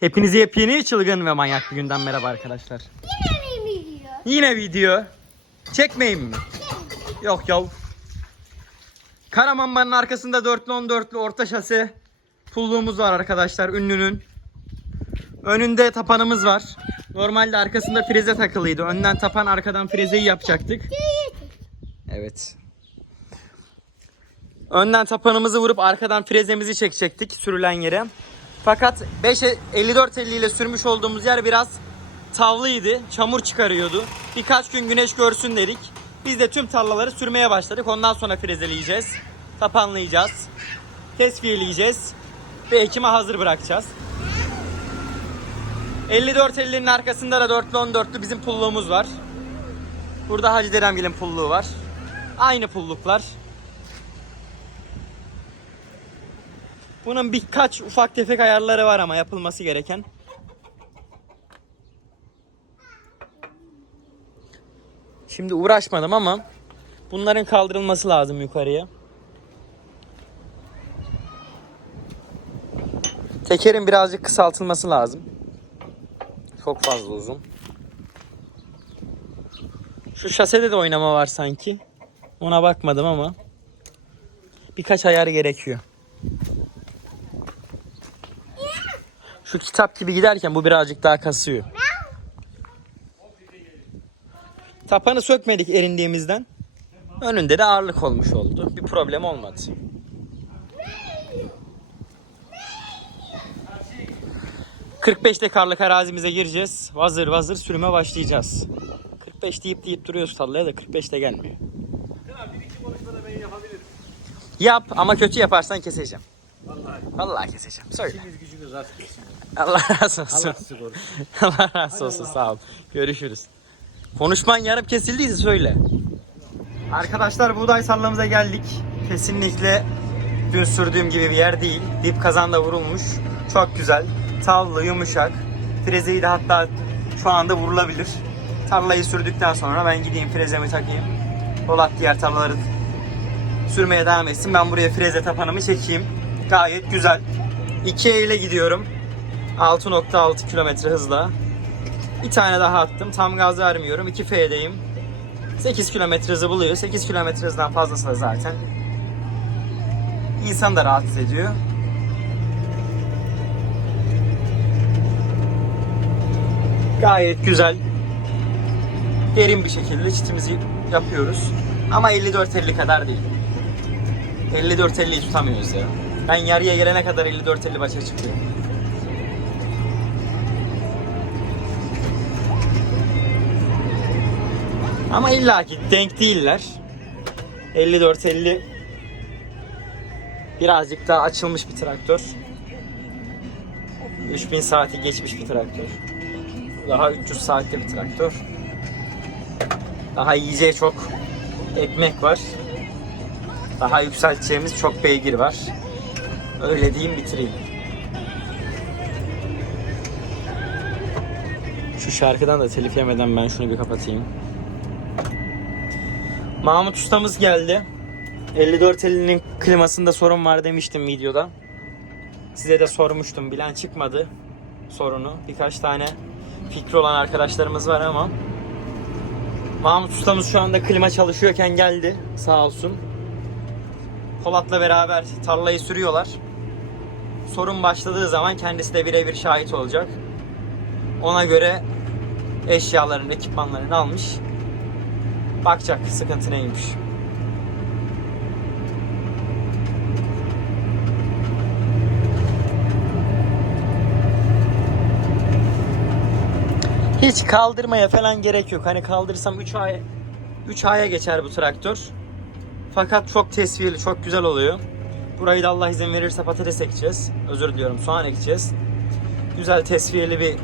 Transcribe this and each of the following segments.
Hepinize yepyeni çılgın ve manyak bir günden merhaba arkadaşlar. Yine mi biliyor? Yine video. Çekmeyeyim mi? Yok yav. Karamanbanın arkasında dörtlü on dörtlü orta şase pulluğumuz var arkadaşlar ünlünün. Önünde tapanımız var. Normalde arkasında freze takılıydı. Önden tapan arkadan frezeyi yapacaktık. Evet. Önden tapanımızı vurup arkadan frezemizi çekecektik sürülen yere. Fakat 5 54 50 ile sürmüş olduğumuz yer biraz tavlıydı. Çamur çıkarıyordu. Birkaç gün güneş görsün dedik. Biz de tüm tarlaları sürmeye başladık. Ondan sonra frezeleyeceğiz. Tapanlayacağız. Tesfiyeleyeceğiz. Ve ekime hazır bırakacağız. 54-50'nin arkasında da 4'lü 14'lü bizim pulluğumuz var. Burada Hacı Deremgil'in pulluğu var. Aynı pulluklar. Bunun birkaç ufak tefek ayarları var ama yapılması gereken. Şimdi uğraşmadım ama bunların kaldırılması lazım yukarıya. Tekerin birazcık kısaltılması lazım. Çok fazla uzun. Şu şasede de oynama var sanki. Ona bakmadım ama birkaç ayar gerekiyor. Şu kitap gibi giderken bu birazcık daha kasıyor. Tapanı sökmedik erindiğimizden. Önünde de ağırlık olmuş oldu. Bir problem olmadı. ...45 karlık arazimize gireceğiz. Vazır vazır sürüme başlayacağız. 45 deyip deyip duruyoruz tarlaya da 45 de gelmiyor. Yap ama kötü yaparsan keseceğim. Vallahi keseceğim. Söyle. İşiniz gücünüz artık geçsin. Allah razı olsun. Allah sizi korusun. Allah razı olsun sağ ol. Görüşürüz. Konuşman yarım kesildiyse söyle. Arkadaşlar buğday sallamıza geldik. Kesinlikle dün sürdüğüm gibi bir yer değil. Dip kazan da vurulmuş. Çok güzel. Tavlı, yumuşak. Frezeyi de hatta şu anda vurulabilir. Tarlayı sürdükten sonra ben gideyim frezemi takayım. Polat diğer tarlaları sürmeye devam etsin. Ben buraya freze tapanımı çekeyim. Gayet güzel. 2 ile gidiyorum. 6.6 kilometre hızla. Bir tane daha attım. Tam gaz vermiyorum. 2 F'deyim. 8 kilometre hızı buluyor. 8 kilometre hızdan fazlası da zaten. İnsan da rahatsız ediyor. Gayet güzel. Derin bir şekilde çitimizi yapıyoruz. Ama 54-50 kadar değil. 54-50'yi tutamıyoruz ya. Ben yarıya gelene kadar 54-50 başa çıkıyor. Ama illaki denk değiller. 54-50 birazcık daha açılmış bir traktör. 3000 saati geçmiş bir traktör. Daha 300 saatte bir traktör. Daha yiyeceği çok ekmek var. Daha yükselteceğimiz çok beygir var. Öyle diyeyim bitireyim. Şu şarkıdan da telif yemeden ben şunu bir kapatayım. Mahmut ustamız geldi. 5450'nin klimasında sorun var demiştim videoda. Size de sormuştum. Bilen çıkmadı sorunu. Birkaç tane fikri olan arkadaşlarımız var ama Mahmut ustamız şu anda klima çalışıyorken geldi. Sağ olsun. Polat'la beraber tarlayı sürüyorlar. Sorun başladığı zaman kendisi de birebir şahit olacak. Ona göre eşyalarını, ekipmanlarını almış. Bakacak sıkıntı neymiş. Hiç kaldırmaya falan gerek yok. Hani kaldırsam 3 ay 3 aya geçer bu traktör. Fakat çok tesviyeli, çok güzel oluyor. Burayı da Allah izin verirse patates ekeceğiz. Özür diliyorum, soğan ekeceğiz. Güzel tesviyeli bir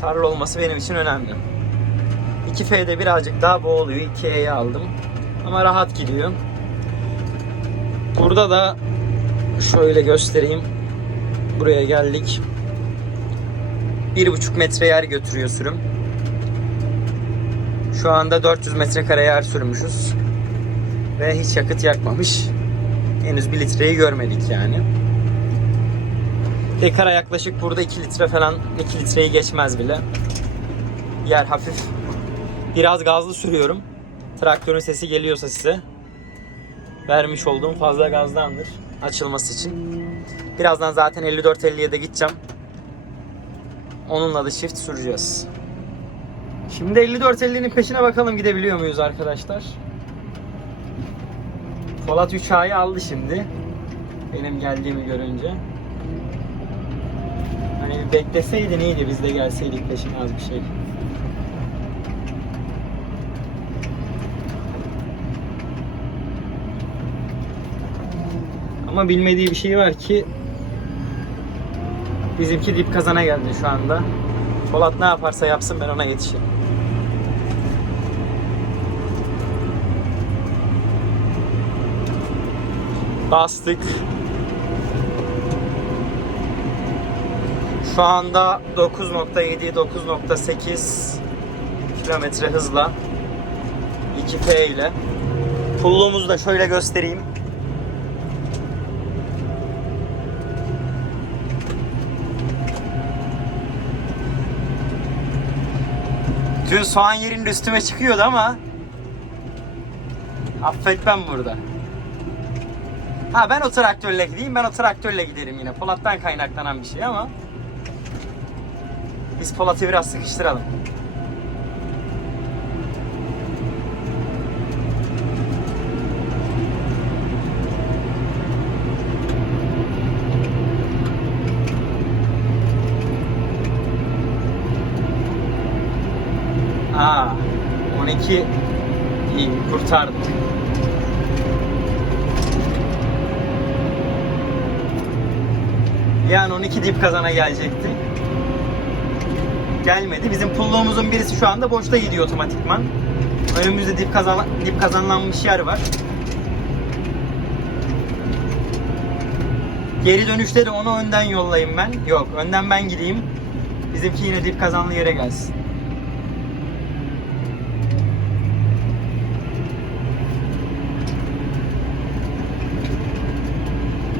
tarla olması benim için önemli. 2F'de birazcık daha boğuluyor. 2E'yi aldım. Ama rahat gidiyor. Burada da şöyle göstereyim. Buraya geldik. 1,5 metre yer götürüyor sürüm. Şu anda 400 metrekare yer sürmüşüz. Ve hiç yakıt yakmamış. Henüz 1 litreyi görmedik yani. Dekara yaklaşık burada 2 litre falan 2 litreyi geçmez bile. Yer hafif. Biraz gazlı sürüyorum. Traktörün sesi geliyorsa size. Vermiş olduğum fazla gazdandır açılması için. Birazdan zaten 54-57'ye de gideceğim. Onunla da shift süreceğiz. Şimdi 54-50'nin peşine bakalım gidebiliyor muyuz arkadaşlar. Polat 3A'yı aldı şimdi. Benim geldiğimi görünce. Hani bir bekleseydi neydi biz de gelseydik peşine az bir şey. Ama bilmediği bir şey var ki bizimki dip kazana geldi şu anda. Polat ne yaparsa yapsın ben ona yetişeyim. Bastık. Şu anda 9.7 9.8 kilometre hızla 2P ile pulluğumuzu da şöyle göstereyim. Dün soğan yerinde üstüme çıkıyordu ama affetmem burada. Ha ben o traktörle gideyim, ben o traktörle giderim yine. Polat'tan kaynaklanan bir şey ama biz Polat'ı biraz sıkıştıralım. Aa, 12 iyi kurtardı. Yani 12 dip kazana gelecekti. Gelmedi. Bizim pulluğumuzun birisi şu anda boşta gidiyor otomatikman. Önümüzde dip, kazan, dip kazanlanmış yer var. Geri dönüşte de onu önden yollayayım ben. Yok, önden ben gideyim. Bizimki yine dip kazanlı yere gelsin.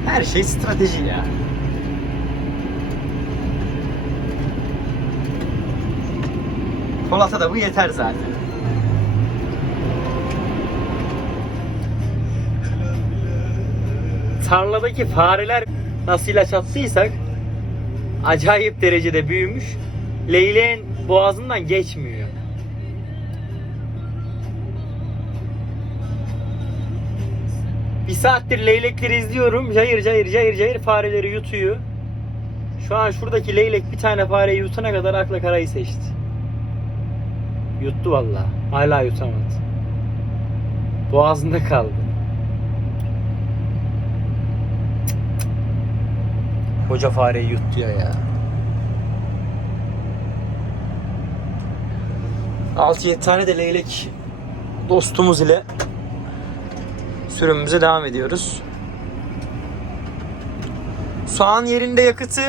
Her şey strateji ya. Polat'a da bu yeter zaten. Tarladaki fareler nasıl ilaç attıysak acayip derecede büyümüş. Leyleğin boğazından geçmiyor. Bir saattir leylekleri izliyorum. Cayır cayır cayır cayır fareleri yutuyor. Şu an şuradaki leylek bir tane fareyi yutana kadar akla karayı seçti. Yuttu valla. Hala yutamadı. Boğazında kaldı. Koca fareyi yuttu ya ya. 6-7 tane de leylek dostumuz ile sürümümüze devam ediyoruz. Soğan yerinde yakıtı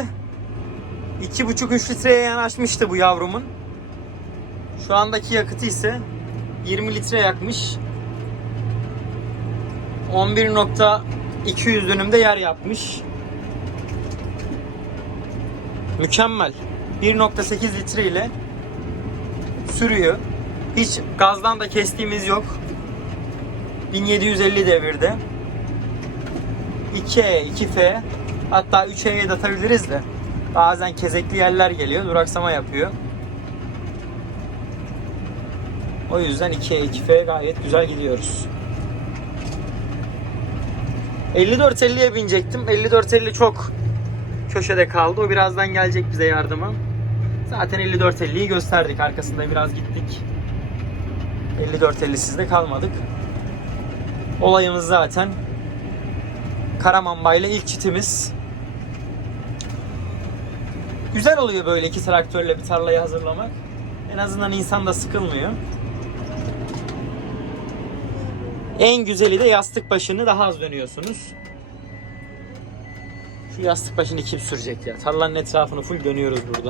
2,5-3 litreye yanaşmıştı bu yavrumun. Şu andaki yakıtı ise 20 litre yakmış. 11.200 dönümde yer yapmış. Mükemmel. 1.8 litre ile sürüyor. Hiç gazdan da kestiğimiz yok. 1750 devirde. 2E, 2F hatta 3E'ye de atabiliriz de bazen kezekli yerler geliyor duraksama yapıyor. O yüzden 2'ye 2F gayet güzel gidiyoruz. 54.50'ye binecektim. 54.50 çok köşede kaldı. O birazdan gelecek bize yardıma. Zaten 54.50'yi gösterdik. Arkasında biraz gittik. 54.50 sizde kalmadık. Olayımız zaten Karamamba ile ilk çitimiz. Güzel oluyor böyle iki traktörle bir tarlayı hazırlamak. En azından insan da sıkılmıyor. En güzeli de yastık başını daha az dönüyorsunuz. Şu yastık başını kim sürecek ya? Tarlanın etrafını full dönüyoruz burada.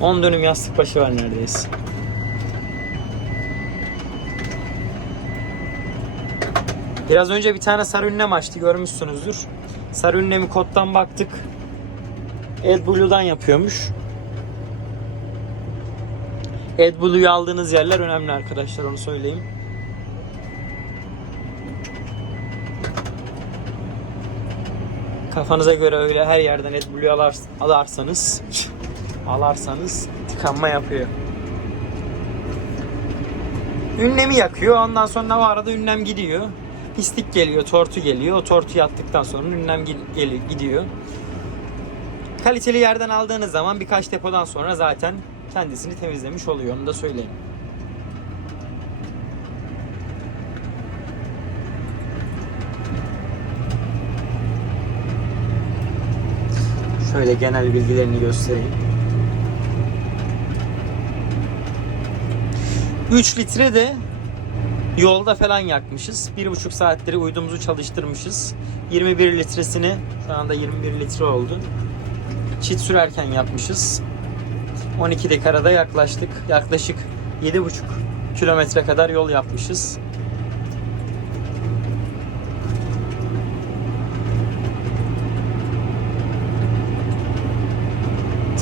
10 dönüm yastık başı var neredeyse. Biraz önce bir tane sarı ünlem açtı görmüşsünüzdür. Sarı ünlemi kottan baktık. AdBlue'dan yapıyormuş. AdBlue'yu aldığınız yerler önemli arkadaşlar onu söyleyeyim. Kafanıza göre öyle her yerden AdBlue alar, alarsanız alarsanız tıkanma yapıyor. Ünlemi yakıyor. Ondan sonra o arada ünlem gidiyor. Pislik geliyor, tortu geliyor. O tortu yattıktan sonra ünlem gidiyor. Kaliteli yerden aldığınız zaman birkaç depodan sonra zaten kendisini temizlemiş oluyor. Onu da söyleyeyim. Şöyle genel bilgilerini göstereyim. 3 litre de yolda falan yakmışız. 1,5 saatleri uydumuzu çalıştırmışız. 21 litresini şu anda 21 litre oldu. Çit sürerken yapmışız. 12 dekarada yaklaştık. Yaklaşık 7,5 kilometre kadar yol yapmışız.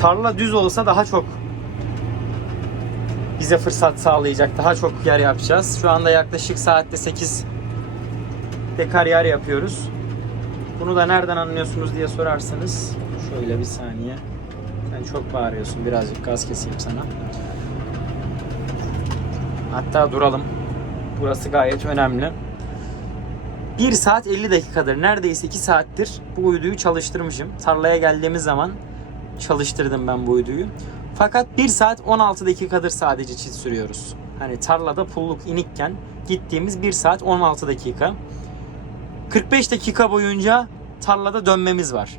Tarla düz olsa daha çok bize fırsat sağlayacak. Daha çok yer yapacağız. Şu anda yaklaşık saatte 8 dekar yer yapıyoruz. Bunu da nereden anlıyorsunuz diye sorarsanız şöyle bir saniye. Sen çok bağırıyorsun. Birazcık gaz keseyim sana. Hatta duralım. Burası gayet önemli. 1 saat 50 dakikadır. Neredeyse 2 saattir bu uyduyu çalıştırmışım. Tarlaya geldiğimiz zaman çalıştırdım ben bu uyduyu. Fakat 1 saat 16 dakikadır sadece çit sürüyoruz. Hani tarlada pulluk inikken gittiğimiz 1 saat 16 dakika. 45 dakika boyunca tarlada dönmemiz var.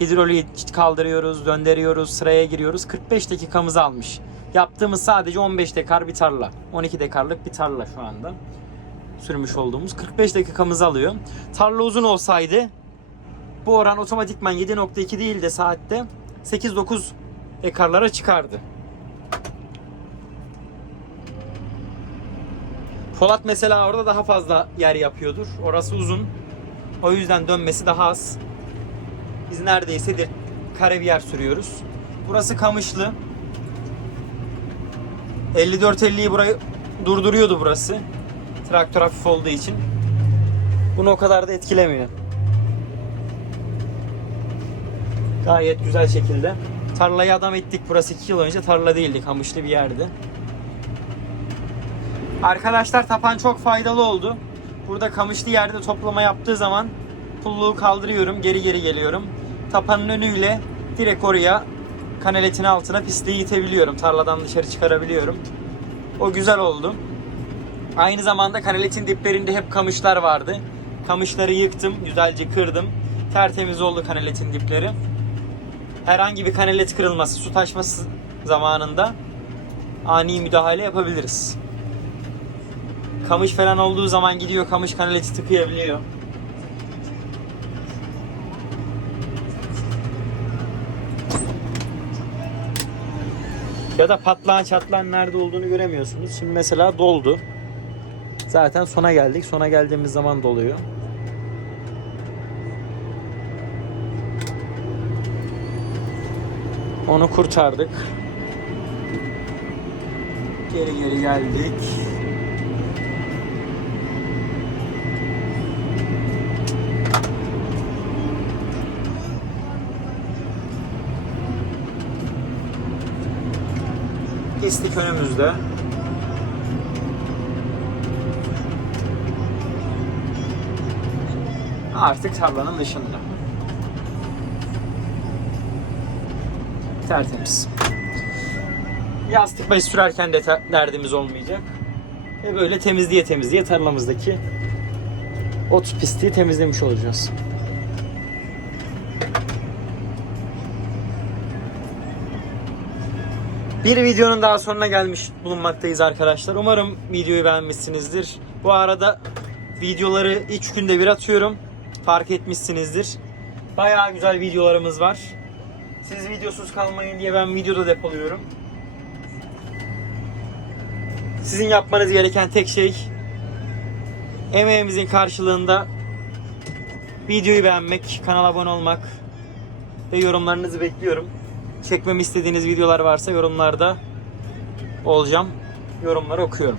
Hidroliği kaldırıyoruz, döndürüyoruz, sıraya giriyoruz. 45 dakikamızı almış. Yaptığımız sadece 15 dekar bir tarla. 12 dekarlık bir tarla şu anda. Sürmüş olduğumuz 45 dakikamızı alıyor. Tarla uzun olsaydı bu oran otomatikman 7.2 değil de saatte 8-9 dekarlara çıkardı. Polat mesela orada daha fazla yer yapıyordur. Orası uzun. O yüzden dönmesi daha az. Biz neredeyse bir kare bir yer sürüyoruz. Burası Kamışlı. 54-50'yi burayı durduruyordu burası. Traktör hafif olduğu için. Bunu o kadar da etkilemiyor. Gayet güzel şekilde. Tarlayı adam ettik. Burası 2 yıl önce tarla değildi. Kamışlı bir yerdi. Arkadaşlar tapan çok faydalı oldu. Burada kamışlı yerde toplama yaptığı zaman pulluğu kaldırıyorum. Geri geri geliyorum. Tapanın önüyle direkt oraya kanaletin altına pisliği itebiliyorum. Tarladan dışarı çıkarabiliyorum. O güzel oldu. Aynı zamanda kanaletin diplerinde hep kamışlar vardı. Kamışları yıktım, güzelce kırdım. Tertemiz oldu kanaletin dipleri. Herhangi bir kanalet kırılması, su taşması zamanında ani müdahale yapabiliriz. Kamış falan olduğu zaman gidiyor kamış kanaleti tıkayabiliyor. Ya da patlağın çatlağın nerede olduğunu göremiyorsunuz. Şimdi mesela doldu. Zaten sona geldik. Sona geldiğimiz zaman doluyor. Onu kurtardık. Geri geri geldik. Pislik önümüzde. Artık tarlanın dışında. Tertemiz. Yastık başı sürerken de derdimiz olmayacak. Ve böyle temizliğe temizliğe tarlamızdaki ot pisliği temizlemiş olacağız. Bir videonun daha sonuna gelmiş bulunmaktayız arkadaşlar. Umarım videoyu beğenmişsinizdir. Bu arada videoları 3 günde bir atıyorum. Fark etmişsinizdir. Bayağı güzel videolarımız var. Siz videosuz kalmayın diye ben videoda depoluyorum. Sizin yapmanız gereken tek şey emeğimizin karşılığında Videoyu beğenmek, kanala abone olmak ve yorumlarınızı bekliyorum. Çekmemi istediğiniz videolar varsa yorumlarda olacağım. Yorumları okuyorum.